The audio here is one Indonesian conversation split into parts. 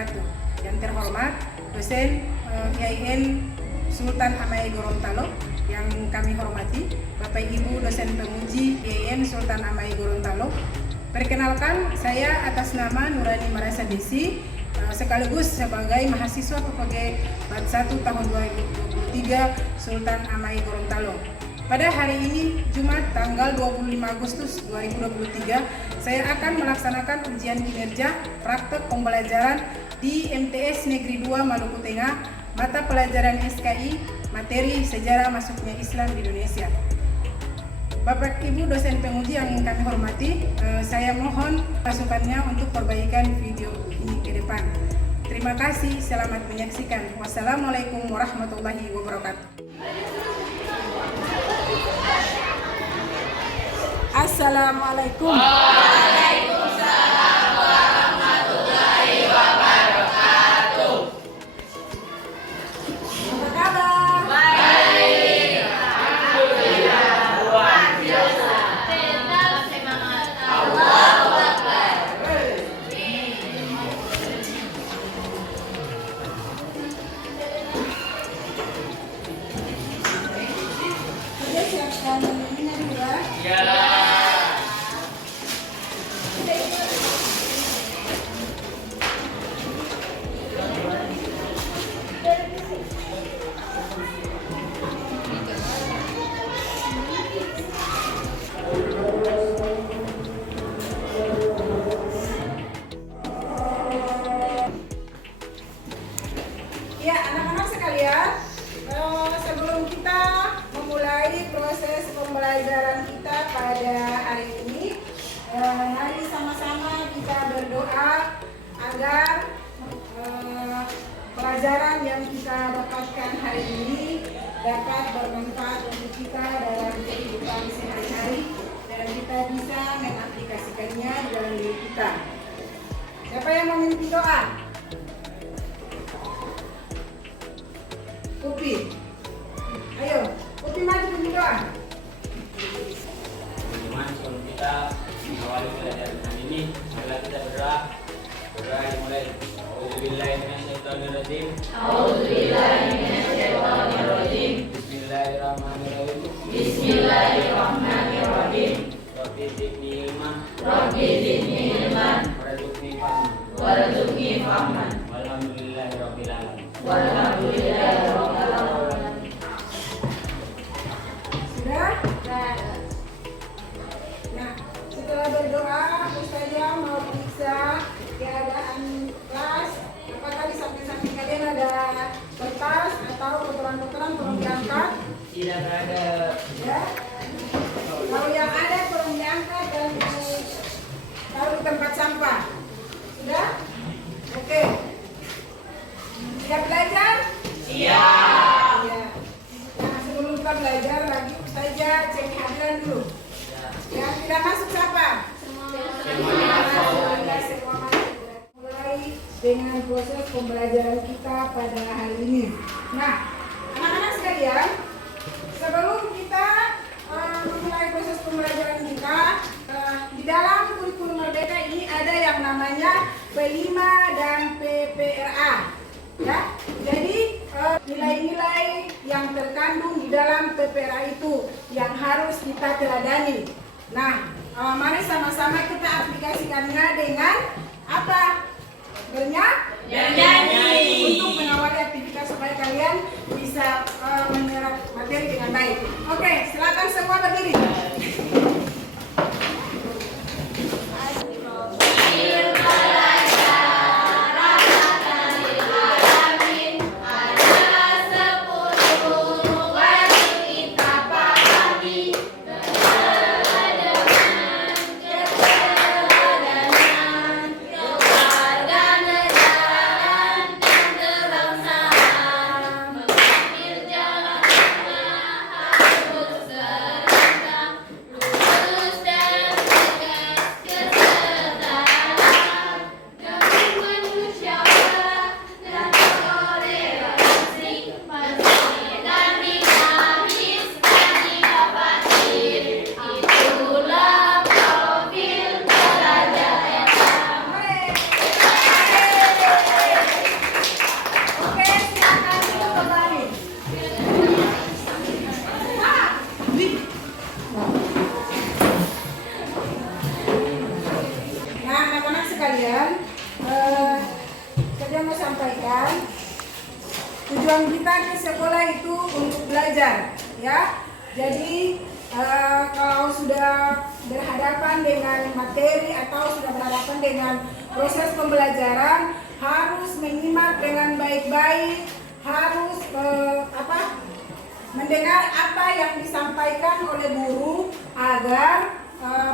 wabarakatuh. Yang terhormat dosen IAIN Sultan Amai Gorontalo yang kami hormati, Bapak Ibu dosen penguji IAIN Sultan Amai Gorontalo. Perkenalkan, saya atas nama Nurani Marasa Desi, sekaligus sebagai mahasiswa PPG Bat 1 tahun 2023 Sultan Amai Gorontalo. Pada hari ini, Jumat tanggal 25 Agustus 2023, saya akan melaksanakan ujian kinerja praktek pembelajaran di MTS Negeri 2 Maluku Tengah, mata pelajaran SKI, materi sejarah masuknya Islam di Indonesia. Bapak Ibu dosen penguji yang kami hormati, saya mohon masukannya untuk perbaikan video ini ke depan. Terima kasih, selamat menyaksikan. Wassalamualaikum warahmatullahi wabarakatuh. Assalamualaikum. Waalaikumsalam warahmatullahi wabarakatuh. Apa kabar? Baik, alhamdulillah, luar biasa. Tetap semangat, Allahu Akbar. Sudah siapkan ininya dulu ya. Ya. Ya, anak-anak sekalian, sebelum kita memulai proses pembelajaran kita pada hari ini, mari sama-sama kita berdoa agar pelajaran yang kita dapatkan hari ini dapat bermanfaat untuk kita dalam kehidupan sehari-hari dan kita bisa mengaplikasikannya dalam diri kita. Siapa yang memimpin doa? Upi, ayo, Upi maju pimpin doa. Teman-teman, sebelum kita mengawali pelajaran hari ini, marilah kita berdoa. Berdoa dimulai. Auzubillahi minasyaitonirrajim. Auzubillahi minasyaitonirrajim. Bismillahirrahmanirrahim. Bismillahirrahmanirrahim. Rabbi zidni ilman. Rabbi zidni ilman Warzuqni fahman. warzuqni fahman. Walhamdulillahirabbil alamin. Walhamdulillahirabbil alamin. Sudah? Nah, setelah berdoa, Ustazah mau periksa keadaan kelas. Apakah di samping-samping kalian ada kertas atau kotoran-kotoran tolong diangkat? Tidak ada. Ya. Kalau yang ada tolong diangkat dan taruh di tempat sampah. Sudah? Oke. Siap belajar? Iya. Iya. Nah, sebelum kita belajar lagi, Ustazah cek hadiran dulu. Yang tidak masuk siapa? Semua masuk. Mulai dengan proses pembelajaran kita pada hari ini. Nah, anak-anak sekalian, sebelum kita memulai proses pembelajaran kita, di dalam kurikulum Merdeka ini ada yang namanya P5 dan PPRA. Ya, jadi nilai-nilai yang terkandung di dalam PPRA itu yang harus kita teladani. Nah, mari sama-sama kita aplikasikannya dengan apa? Bernyanyi. Untuk mengawali aktivitas supaya kalian bisa menyerap materi dengan baik. Oke, silakan semua berdiri. sekalian, tujuan kita ke sekolah itu untuk belajar, ya. Jadi kalau sudah berhadapan dengan materi atau sudah berhadapan dengan proses pembelajaran, harus menyimak dengan baik-baik, harus mendengar apa yang disampaikan oleh guru agar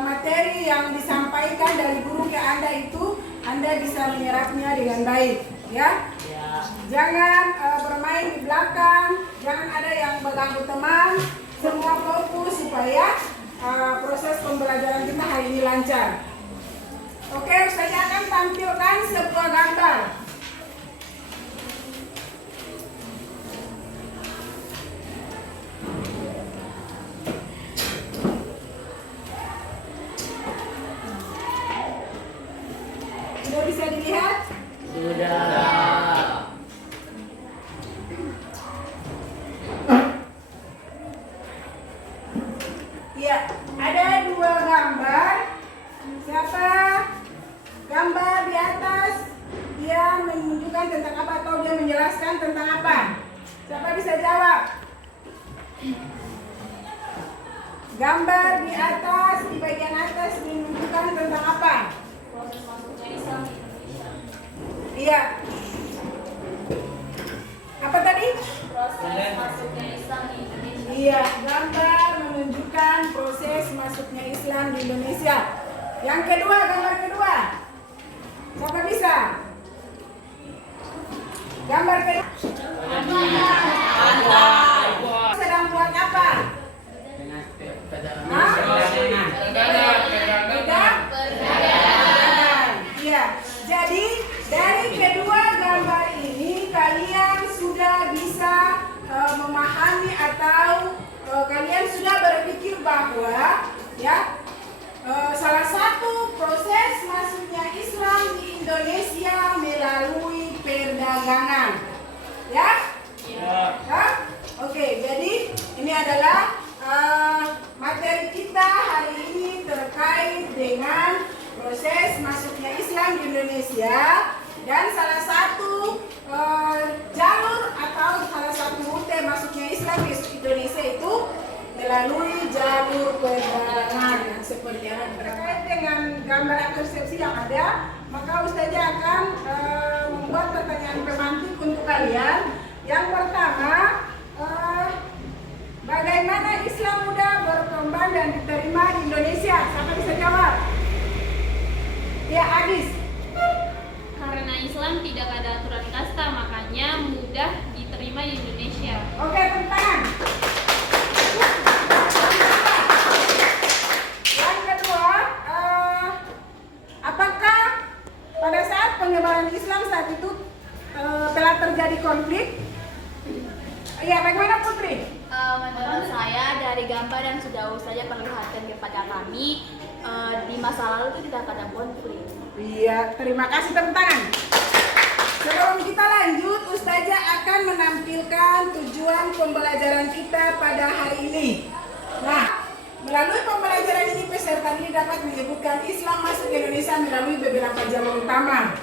materi yang disampaikan dari guru ke Anda itu Anda bisa menyerapnya dengan baik, ya. Jangan bermain di belakang, jangan ada yang mengganggu teman. Semua fokus supaya proses pembelajaran kita hari ini lancar. Oke, saya akan tampilkan sebuah gambar. Sudah bisa dilihat? Sudah. Ya, ada dua gambar. Siapa? Gambar di atas dia menunjukkan tentang apa atau dia menjelaskan tentang apa? Siapa bisa jawab? Gambar di atas, di bagian atas menunjukkan tentang apa? Proses masuknya Islam di Indonesia. Iya. Apa tadi? Proses masuknya Islam di Indonesia. Iya, gambar menunjukkan proses masuknya Islam di Indonesia. Yang kedua, gambar kedua. Siapa bisa? Gambar kedua. Sedang buat apa? Hah? Perdagangan. Iya. Jadi dari kedua gambar ini kalian sudah bisa memahami atau kalian sudah berpikir bahwa ya salah satu proses masuknya Islam di Indonesia melalui perdagangan, ya? Ya? Oke, jadi ini adalah materi kita hari ini terkait dengan proses masuknya Islam di Indonesia dan salah satu jalur atau salah satu rute masuknya Islam di Indonesia itu melalui jalur perdagangan yang seperti yang terkait dengan gambar persepsi yang ada, maka Ustazah akan membuat pertanyaan pemantik untuk kalian. Yang pertama, bagaimana Islam mudah berkembang dan diterima di Indonesia? Siapa bisa jawab? Ya, Adis. Karena Islam tidak ada aturan kasta, makanya mudah diterima di Indonesia. Oke, tepuk tangan. Yang kedua, apakah pada saat penyebaran Islam saat itu telah terjadi konflik? Iya, bagaimana Putri? Menurut saya dari gambar yang sudah Ustazah perlihatkan kepada kami, di masa lalu itu tidak ada konflik. Iya, terima kasih, tepuk tangan. Sebelum kita lanjut, Ustazah akan menampilkan tujuan pembelajaran kita pada hari ini. Nah, melalui pembelajaran ini peserta ini dapat menyebutkan Islam masuk ke Indonesia melalui beberapa jalur utama.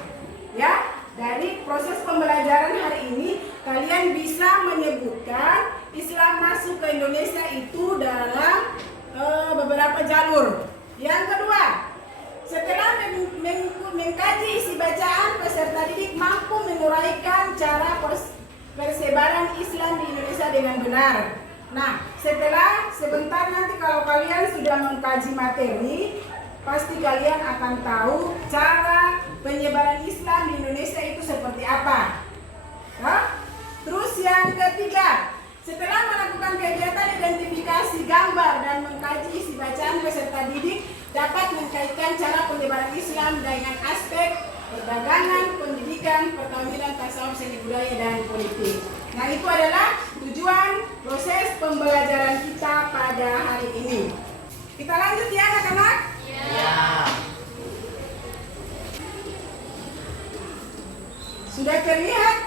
Ya, dari proses pembelajaran hari ini kalian bisa menyebutkan Islam masuk ke Indonesia itu dalam beberapa jalur. Yang kedua, setelah mengkaji isi bacaan, peserta didik mampu menguraikan cara persebaran Islam di Indonesia dengan benar. Nah, sebentar nanti kalau kalian sudah mengkaji materi, pasti kalian akan tahu cara penyebaran Islam di Indonesia itu seperti apa. Nah, terus yang ketiga, setelah melakukan kegiatan identifikasi gambar dan mengkaji isi bacaan, peserta didik dapat mengkaitkan cara penyebaran Islam dengan aspek perdagangan, pendidikan, perkawinan, tasawuf, seni budaya, dan politik. Nah, itu adalah tujuan proses pembelajaran kita pada hari ini. Kita lanjut ya anak-anak? Ya. Sudah terlihat?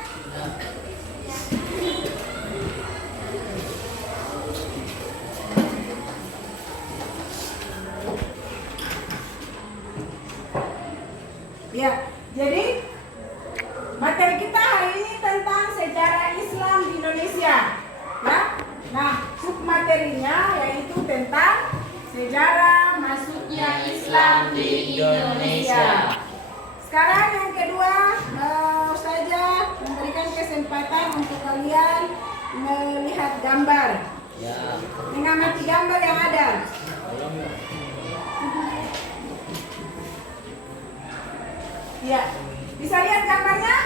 Ya, jadi Materi kita hari ini tentang sejarah Islam di Indonesia. Ya. Nah, submaterinya yaitu tentang sejarah masuknya Islam di Indonesia. Sekarang yang kedua, Ustazah memberikan kesempatan untuk kalian melihat gambar. Ya. Mengamati gambar yang ada. Ya, bisa lihat gambarnya?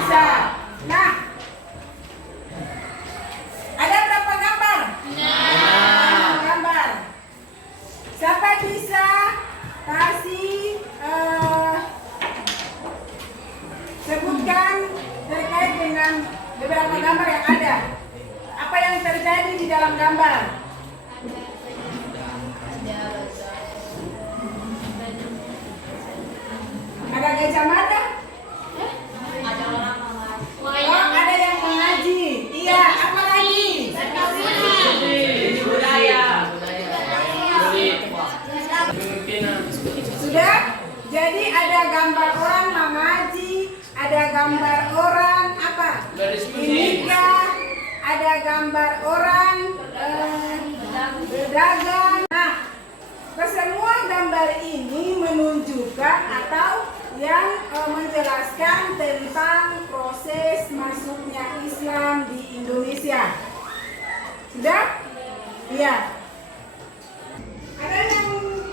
Bisa. Nah, ada berapa gambar? 6 gambar. Siapa bisa kasih sebutkan terkait dengan beberapa gambar yang ada? Apa yang terjadi di dalam gambar? Ada Gajah Mada? Ada orang mengaji. Oh, ada yang mengaji. Iya, apa lagi? Budaya. Sudah? Jadi ada gambar orang mengaji, ada gambar orang apa? Menikah, ada gambar orang berdagang. Nah, kesemua gambar ini menunjukkan atau yang menjelaskan tentang proses masuknya Islam di Indonesia. Sudah? Iya. Ada yang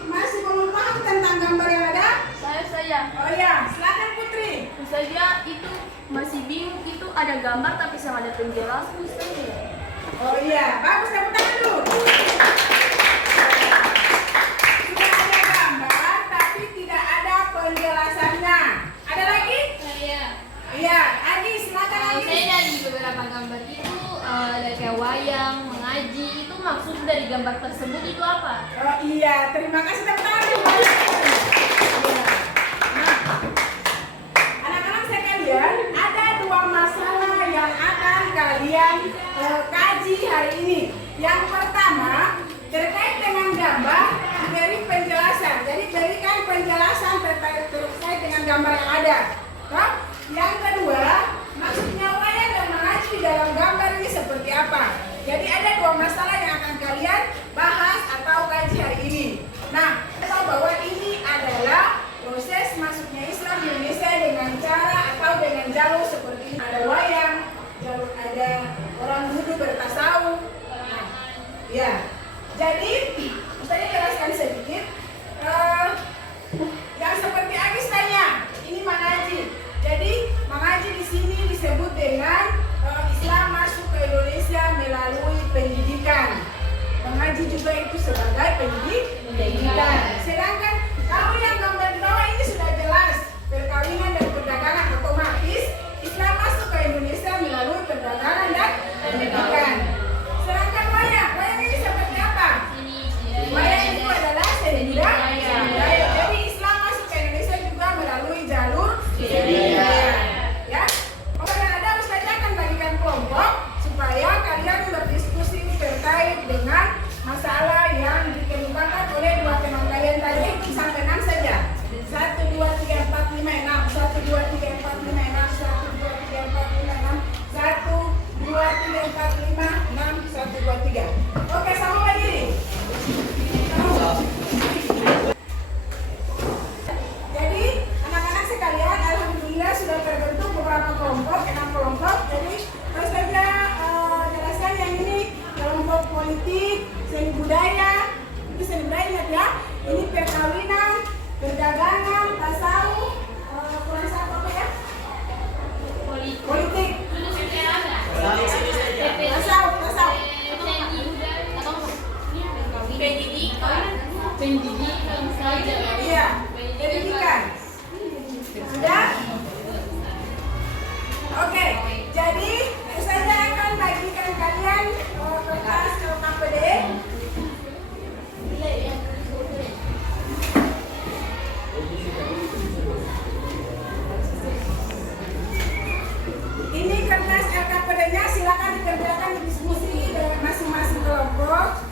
masih belum paham tentang gambar yang ada? Saya. Oh iya, silakan Putri. Saya itu masih bingung, itu ada gambar tapi sama ada penjelasan saya. Oh iya, bagus, tepuk tangan dulu. Sudah ada gambar tapi tidak ada penjelasannya. Ada lagi? Iya, Adi, silakan Saya Adi. dari beberapa gambar itu ada kayak wayang, mengaji, itu maksud dari gambar tersebut itu apa? Oh iya, terima kasih, tepuk tangan dulu. Iya. Nah, anak-anak sekalian, ada 2 masalah yang akan kalian kaji hari ini. Yang pertama, terkait dengan gambar, beri penjelasan. Jadi berikan penjelasan terkait dengan gambar yang ada. Nah, yang kedua, maksudnya wayang dan mengaji dalam gambar ini seperti apa. Jadi ada 2 masalah yang akan kalian bahas atau kaji hari ini. Nah, kita tahu bahwa ini adalah proses masuknya Islam di Indonesia dengan cara atau dengan jalur seperti ini. Ada wayang, jalur ada orang duduk bertasawuf. Nah, ya. Jadi, saya jelaskan sedikit. Yang seperti Agis tanya, ini mengaji. Jadi, mengaji di sini disebut dengan Islam masuk ke Indonesia melalui pendidikan. Mengaji juga itu sebagai pendidikan. Sedangkan kalau yang gambar di bawah ini sudah jelas, perkawinan dan perdagangan otomatis Islam masuk ke Indonesia melalui perdagangan dan pendidikan. Sedangkan wayang ini seperti apa? Wayang itu adalah seni budaya. Jadi Islam masuk ke Indonesia juga melalui jalur seni budaya. Ya. Kalau yang ada Ustazah akan bagikan kelompok supaya kalian berdiskusi terkait dengan masalah yang dikemukakan oleh 2 teman kalian tadi. Sampai 6 saja. 1, 2, 3, 4, 5, 6. 1, 2, 3, 4, 5, 6. 1, 2, 3, 4, 5, 6. 1, 2, 3, 4, 5, 6. 1, 2, 3. Oke, sama berdiri. Jadi anak-anak sekalian, alhamdulillah sudah terbentuk beberapa kelompok, 6 kelompok. Jadi terus saja jelaskan yang ini kelompok politik, seni budaya. Itu seni budaya, ingat ya. Ini perkawinan, perdagangan, tasawuf, kurang satu apa ya? Politik. Tasawuf. Pendidikan saja. Iya, pendidikan. Sudah? Oke, jadi saya akan bagikan kalian kertas LKPD. Ini kertas LKPD-nya, silakan dikerjakan di diskusi dengan masing-masing kelompok.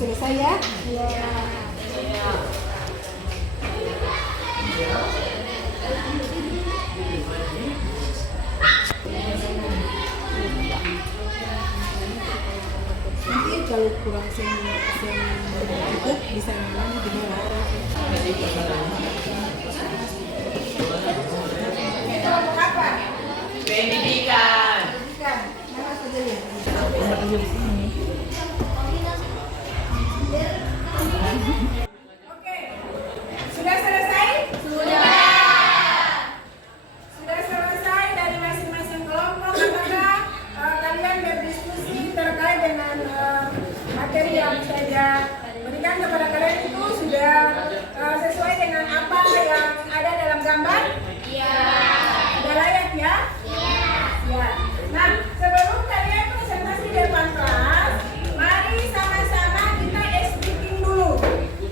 selesai ya? Nanti kalau kurang sen cukup bisa ngulangi di bawah. Kelompok apa? Pendidikan. Pendidikan. Mana saja ya? Oke. Sudah selesai? Sudah selesai dari masing-masing kelompok. Apakah kalian berdiskusi terkait dengan materi yang saya berikan kepada kalian itu sudah sesuai dengan apa yang ada dalam gambar? Iya. Sudah layak ya? Ya. Nah, sebelum kalian presentasi di depan kelas, mari sama-sama kita speaking dulu,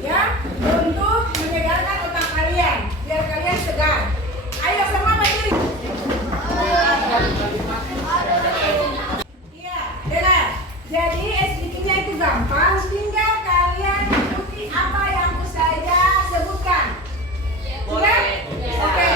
ya, untuk menyegarkan otak kalian, biar kalian segar. Ayo semua berdiri. Iya, dengar. Jadi speakingnya itu gampang, tinggal kalian ikuti apa yang saya sebutkan. Sudah? Oke.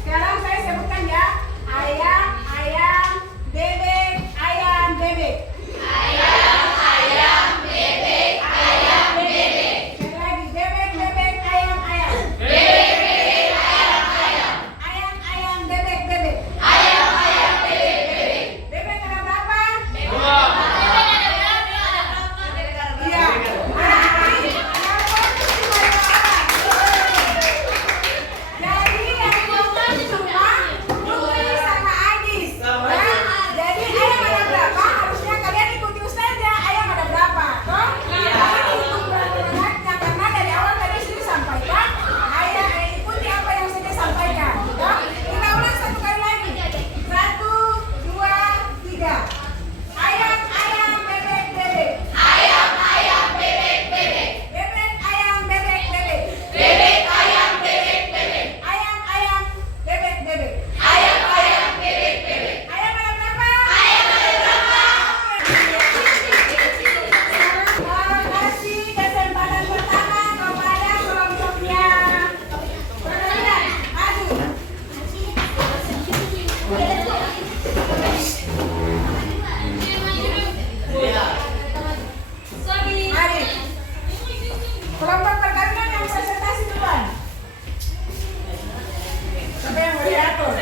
Sekarang saya sebutkan ya. Ayam, ayam, bebek, ayam, bebek. Ayam, ayam, bebek, ayam, bebek. Sekali lagi, bebek, bebek, ayam, ayam. Bebek, bebek, ayam, ayam. Ayam, ayam, bebek, bebek. Ayam, ayam, bebek, bebek. Bebek ada berapa? Dua. Iya. Jadi yang nonton cuma Putri sama Agis. Ya. Jadi ayam ada berapa? Harusnya kalian ikuti Ustaz ya. Ayam ada berapa? Toh? Kalian hitung berapa banyaknya karena dari awal tadi sudah sampaikan. Ayam ikuti apa yang saya sampaikan. Toh? Kita ulang satu kali lagi. 1, 2, 3. Ayam, ayam, bebek, bebek. Ayam, ayam, bebek, bebek. Bebek, ayam, bebek, bebek. Bebek, ayam, bebek, bebek. Ayam, ayam, bebek, bebek. Ayam, ayam, bebek, bebek. Ayam ada berapa? Ayam ada berapa? Sekarang kasih kesempatan pertama kepada kelompoknya. Pertanyaan, maju. Mari. Kelompok perkawinan yang presentasi duluan. Siapa yang moderator?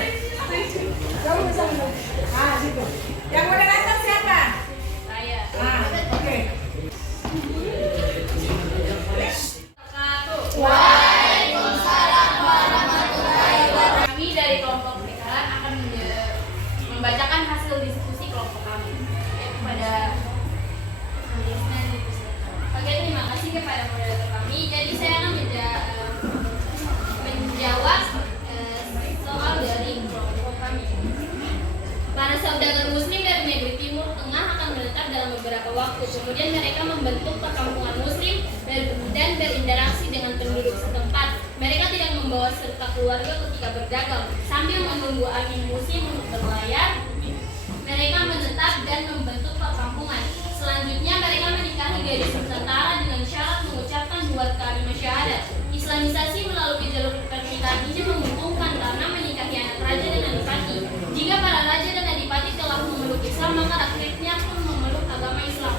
Kamu bisa dulu. Ah, situ. Yang moderator siapa? Saya. Ah, oke. Kami dari kelompok pernikahan akan membacakan hasil diskusi kelompok kami kepada listener. Oke, terima kasih kepada moderator kami. Jadi saya akan menjawab soal dari kelompok kami. Para saudagar muslim dari negeri Timur Tengah akan menetap dalam beberapa waktu. Kemudian mereka membentuk perkampungan muslim dan berinteraksi dengan penduduk setempat. Mereka tidak membawa serta keluarga ketika berdagang. Sambil menunggu angin musim untuk berlayar, mereka menetap dan membentuk perkampungan. Selanjutnya mereka menikahi gadis Nusantara dengan syarat mengucapkan 2 kalimat syahadat. Islamisasi melalui jalur pernikahan ini menguntungkan karena menikahi anak raja dan adipati. Jika para raja dan adipati telah memeluk Islam, maka rakyatnya pun memeluk agama Islam.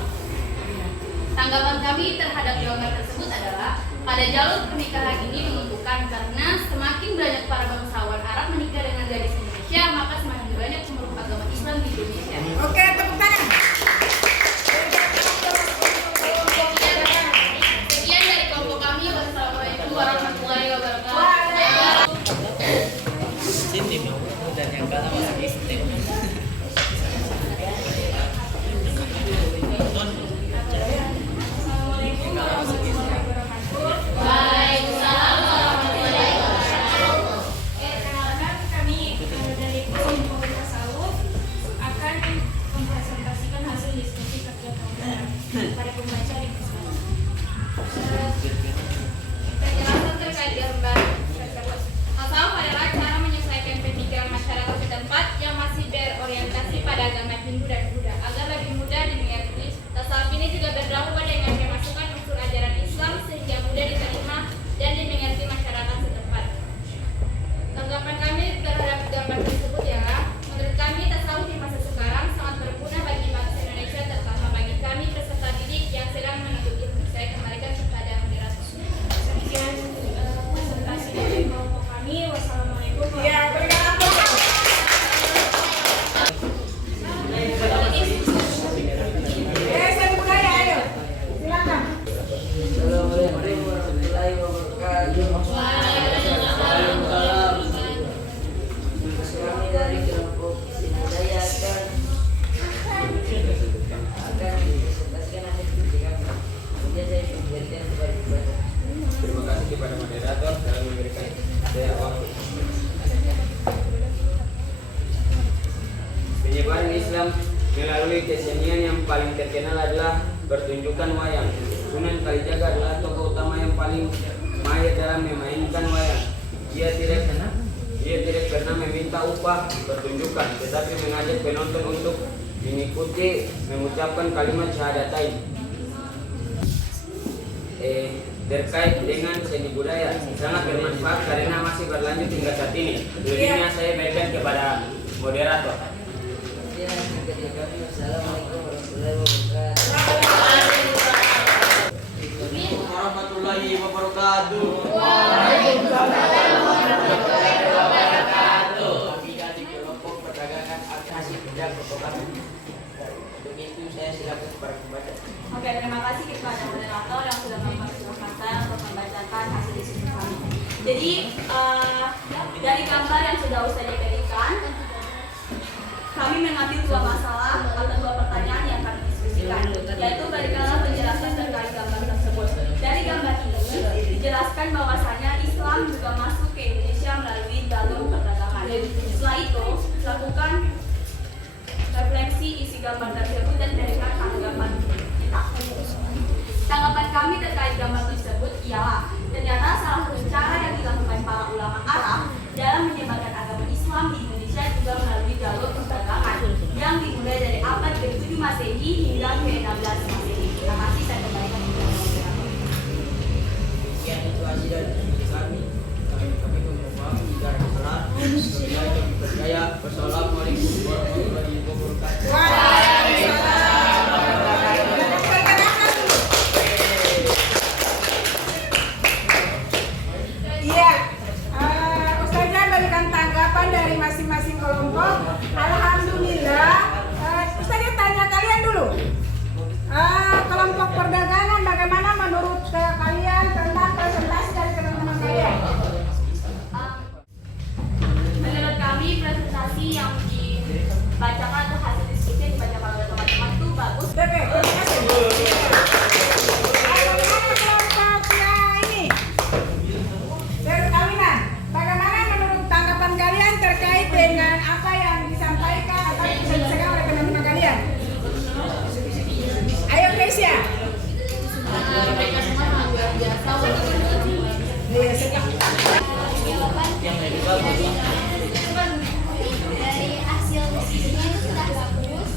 Tanggapan kami terhadap gambar tersebut adalah pada jalur pernikahan ini menguntungkan karena semakin banyak para bangsawan Arab menikah dengan gadis Indonesia, maka semakin banyak pemeluk agama Islam di Indonesia. Oke, tepuk tangan. Sekian dari kelompok kami. Wassalamualaikum warahmatullahi wabarakatuh. Sini dan yang kalah masuk istim. Waalaikumsalam warahmatullahi wabarakatuh. Perkenalkan, kami dari kelompok tasawuf akan mempresentasikan hasil diskusi kerja kelompok pada pembaca di kelas. Penjelasan terkait gambar tersebut. Tasawuf adalah cara menyelesaikan pemikiran masyarakat setempat yang masih kepada moderator dalam memberikan saya waktu. Penyebaran Islam melalui kesenian yang paling terkenal adalah pertunjukan wayang. Sunan Kalijaga adalah tokoh utama yang paling mahir dalam memainkan wayang. Dia tidak pernah meminta upah pertunjukan, tetapi mengajak penonton untuk mengikuti mengucapkan kalimat syahadatain. Terkait dengan seni budaya sangat bermanfaat karena masih berlanjut hingga saat ini. Selanjutnya saya berikan kepada moderator. Assalamualaikum warahmatullahi wabarakatuh. Warahmatullahi wabarakatuh. Kami dari kelompok perdagangan Al-Hasil Bidang Kota. Untuk itu saya silakan kepada pembaca. Oke, terima kasih kepada moderator yang sudah memfasilitasi untuk membacakan hasil diskusi kami. Jadi dari gambar yang sudah usai diberikan, kami mengambil dua masalah atau dua pertanyaan yang kami diskusikan, yaitu bagaimana penjelasan terkait gambar tersebut. Dari gambar ini dijelaskan bahwasanya Islam juga masuk ke Indonesia melalui jalur perdagangan. Setelah itu, lakukan refleksi isi gambar tersebut dan berikan tanggapan kita. Tanggapan kami terkait gambar tersebut ialah ternyata salah satu cara yang dilakukan para ulama Arab dalam menyebarkan agama Islam di Indonesia juga melalui jalur perdagangan yang dimulai dari abad ke-7 Masehi hingga ke-16 Masehi. Terima kasih, saya kembalikan kepada moderator. Sekian itu hasil dari kami. Kami memohon jika ada kesalahan. Bila kami percaya. Wassalamualaikum warahmatullahi wabarakatuh. Ustazah berikan tanggapan dari masing-masing kelompok. Alhamdulillah. Ustazah tanya kalian dulu. Kelompok perdagangan bagaimana menurut kalian tentang presentasi dari teman-teman kalian? Menurut kami presentasi yang dibacakan atau hasil diskusi yang dibacakan oleh teman-teman itu bagus. Oke, terima kasih. Bagaimana kelompok ini? Dari kawinan, bagaimana menurut tanggapan kalian terkait dengan apa yang disampaikan atau disampaikan oleh teman-teman kalian? Ayo Kesia. Mereka semua luar biasa. Yang lebih bagus. Dari hasil diskusinya itu sudah bagus.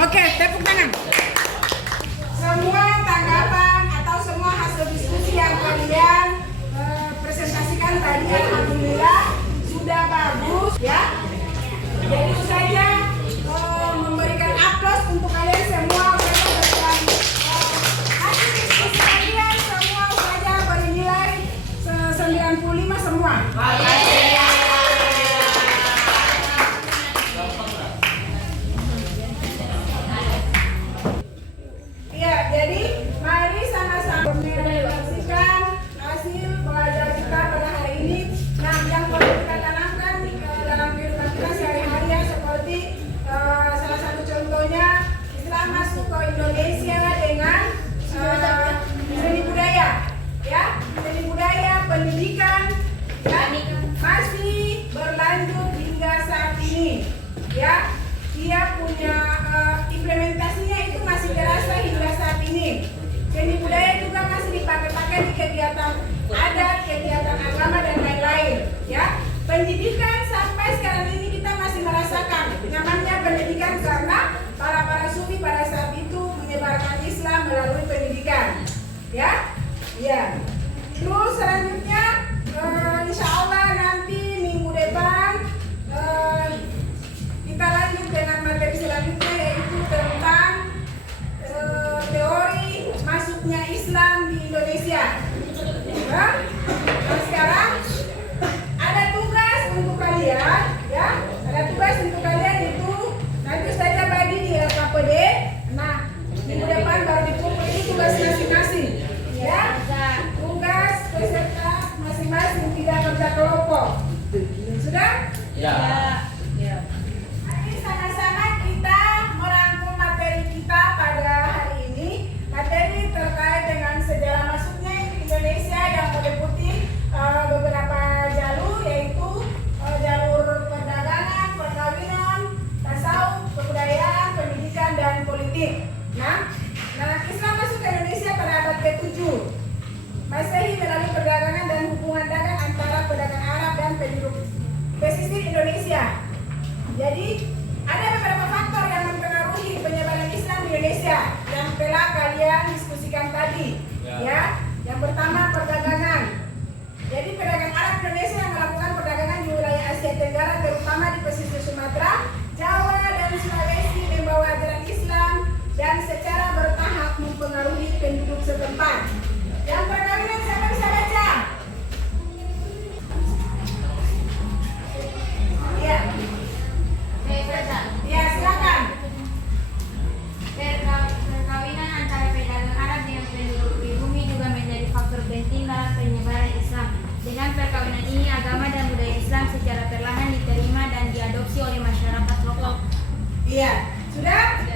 Oke, tepuk tangan. Semua tanggapan atau semua hasil diskusi yang kalian presentasikan tadi alhamdulillah sudah bagus ya. Jadi saya memberikan aplaus untuk kalian semua. Hasil diskusi kalian semua saja bernilai 95 semua. Iya, jadi mari sama-sama merefleksikan hasil belajar kita pada hari ini. Nah, yang perlu kita tanamkan dalam kehidupan kita sehari-hari ya, seperti salah satu contohnya Islam masuk ke Indonesia dengan seni budaya, ya, seni budaya, pendidikan, ya, masih berlanjut hingga saat ini, ya. Dia punya implementasinya itu masih terasa hingga saat ini. Seni budaya juga masih dipakai-pakai di kegiatan adat, kegiatan agama dan lain-lain. Ya, pendidikan sampai sekarang ini kita masih merasakan namanya pendidikan karena para sufi pada saat itu menyebarkan Islam melalui pendidikan. Ya, ya. Terus selanjutnya, insya Allah nanti minggu depan kita lanjut dengan materi selanjutnya yaitu tentang teori masuknya Islam di Indonesia. Nah, sekarang ada tugas untuk kalian, ya, ada tugas untuk kalian itu nanti saja bagi di LKPD. Nah, minggu depan baru dikumpul itu tugas masing-masing, ya, tugas peserta masing-masing tidak kerja kelompok. Sudah? Ya. Sama-sama kita merangkum materi kita pada hari ini, materi terkait Jadi ada beberapa faktor yang mempengaruhi penyebaran Islam di Indonesia yang telah kalian diskusikan tadi. Ya, yang pertama perdagangan. Jadi pedagang Arab Indonesia yang melakukan perdagangan di wilayah Asia Tenggara, terutama di pesisir Sumatera, Jawa, dan Sulawesi, membawa ajaran Islam dan secara bertahap mempengaruhi penduduk setempat. Yang perkawinan siapa bisa baca? Iya. Ya, silakan. Perkawinan antara pedagang Arab dengan penduduk pribumi juga menjadi faktor penting dalam penyebaran Islam. Dengan perkawinan ini, agama dan budaya Islam secara perlahan diterima dan diadopsi oleh masyarakat lokal. Iya. Sudah?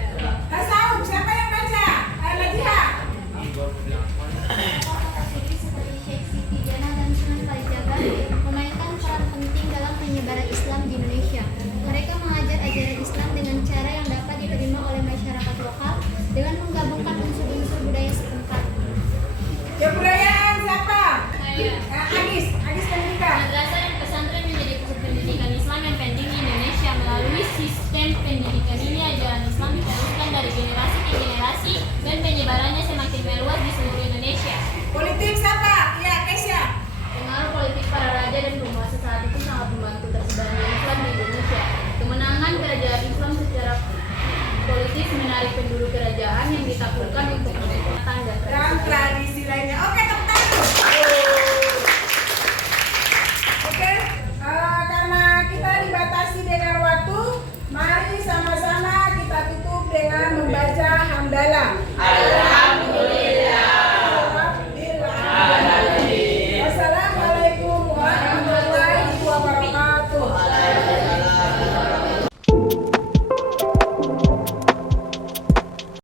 Tasawuf, siapa yang baca? Al-Fatihah. Seperti Syekh Siti Jana dan Sunan Kalijaga memainkan peran penting dalam penyebaran Islam di Indonesia. Mereka mengajar ajaran Islam dengan cara yang dapat diterima oleh masyarakat lokal dengan menggabungkan unsur-unsur budaya setempat. Kebudayaan siapa? Saya. Agis pendidikan. Madrasah dan pesantren menjadi pusat pendidikan Islam yang penting di Indonesia. Melalui sistem pendidikan ini, ajaran Islam diteruskan dari generasi ke generasi dan penyebarannya semakin meluas di seluruh Indonesia. Politik siapa? Iya, Kesya. Pengaruh politik para raja dan penguasa saat itu sangat membantu tersebarnya Islam di Indonesia. Kemenangan kerajaan Islam secara politis menarik penduduk kerajaan yang ditakutkan